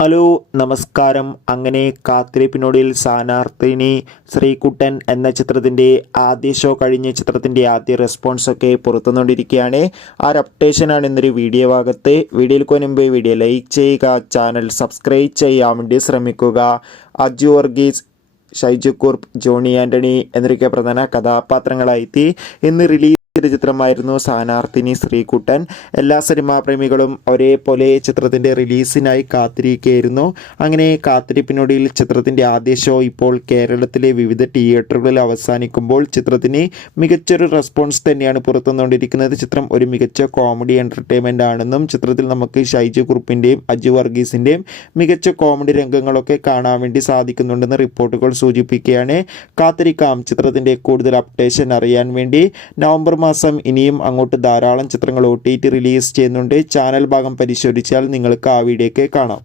Hello നമസ്കാരം. അങ്ങനെ കാത്തിരിപ്പിനൊടുവിൽ സ്ഥാനാർത്ഥിനി ശ്രീകുട്ടൻ എന്ന ചിത്രത്തിൻ്റെ ആദ്യ ഷോ കഴിഞ്ഞ് ചിത്രത്തിൻ്റെ ആദ്യ റെസ്പോൺസൊക്കെ പുറത്തുകൊണ്ടിരിക്കുകയാണ്. ആ ഒരു അപ്ഡേഷനാണ് ഇന്നൊരു വീഡിയോ ഭാഗത്ത്. വീഡിയോയിൽ മുൻപ് വീഡിയോ ലൈക്ക് ചെയ്യുക, ചാനൽ സബ്സ്ക്രൈബ് ചെയ്യാൻ വേണ്ടി ശ്രമിക്കുക. അജു വർഗീസ്, ഷൈജു കുറുപ്പ്, ജോണി ആൻ്റണി എന്നൊക്കെ പ്രധാന കഥാപാത്രങ്ങളായി ഇന്ന് റിലീസ് ചിത്രമായിരുന്നു സ്ഥാനാർത്ഥിനി ശ്രീകുട്ടൻ. എല്ലാ സിനിമാ പ്രേമികളും ഒരേപോലെ ചിത്രത്തിൻ്റെ റിലീസിനായി കാത്തിരിക്കുകയായിരുന്നു. അങ്ങനെ കാത്തിരിപ്പിനൊടുവിൽ ചിത്രത്തിൻ്റെ ആദ്യ ഷോ ഇപ്പോൾ കേരളത്തിലെ വിവിധ തിയേറ്ററുകളിൽ അവസാനിക്കുമ്പോൾ ചിത്രത്തിന് മികച്ചൊരു റെസ്പോൺസ് തന്നെയാണ് പുറത്തുവന്നുകൊണ്ടിരിക്കുന്നത്. ചിത്രം ഒരു മികച്ച കോമഡി എൻ്റർടൈൻമെൻ്റ് ആണെന്നും ചിത്രത്തിൽ നമുക്ക് ഷൈജു കുറുപ്പിൻ്റെയും അജു വർഗീസിൻ്റെയും മികച്ച കോമഡി രംഗങ്ങളൊക്കെ കാണാൻ വേണ്ടി സാധിക്കുന്നുണ്ടെന്ന് റിപ്പോർട്ടുകൾ സൂചിപ്പിക്കുകയാണ്. കാത്തിരിക്കാം ചിത്രത്തിൻ്റെ കൂടുതൽ അപ്ഡേഷൻ അറിയാൻ വേണ്ടി. നവംബർ മാസം ഇനിയും അങ്ങോട്ട് ധാരാളം ചിത്രങ്ങൾ OTT റിലീസ് ചെയ്യുന്നുണ്ട്. ചാനൽ ഭാഗം പരിശോധിച്ചാൽ നിങ്ങൾക്ക് ആ വീഡിയോ കാണാം.